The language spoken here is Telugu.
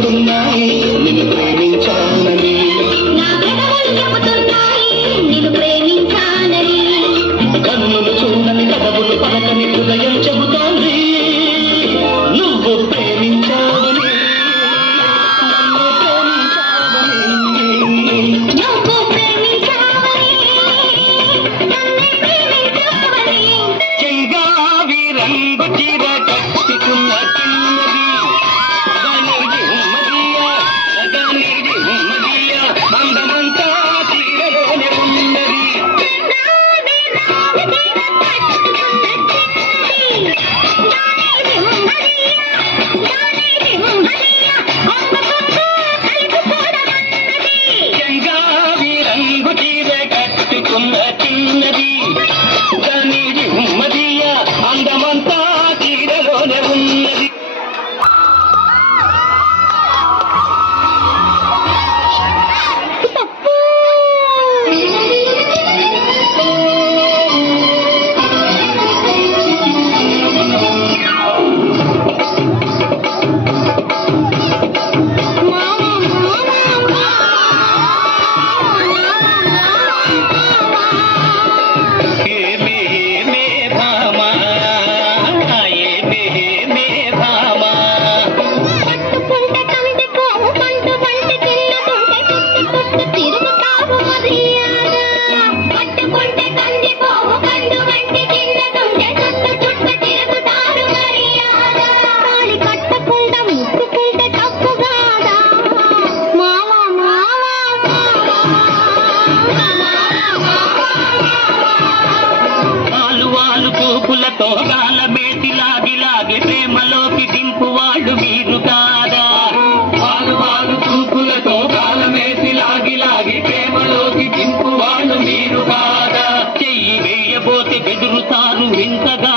చెబుతున్నాయి నిన్ను ప్రేమించానని. నా పెదవులు చెబుతున్నాయి నిన్ను ప్రేమించానని. కన్నులు చూడని కదవులు పలకని హృదయం చెబుతోంది నువ్వు ప్రేమించావని, నన్ను ప్రేమించావని. నువ్వు ప్రేమించావని నన్ను ప్రేమించావని. చెంగావి రంగు చీర కట్టుకున్న చిన్నది దానికి ఉమ్మదియా, దానికి ఉమ్మదియా, అందమంతా తీరలోనే ఉన్నది. చెంగావి రంగు చీర కట్టుకున్న చిన్నది దానికి ఉమ్మదియా, అందమంతా తీరలోనే ఉన్నది. పట్టుకుంటే కంది పోవు పండు వంటి తిన్నదుంటే చుట్టు తిరుగుతావు మర్యాద. పట్టుకుంటే కంది పోవు పండు వంటి తిన్నదుంటే చుట్టు తిరుగుతారు మర్యాద. తాళి కట్టకుండా ముట్టుకుంటే తప్పు కాదా మావా మావా వాలు వాలు పూపులతో గాల మేటి లాగి లాగి ప్రేమలోకి దింపువాడు మీరు కాదా. వాలు వాలు పూపులతో గాల మేటి లాగి లాగి ప్రేమలోకి దింపువాడు మీరు కాదా. చెయ్యి వేయబోతే బెదురుతారు వింతగా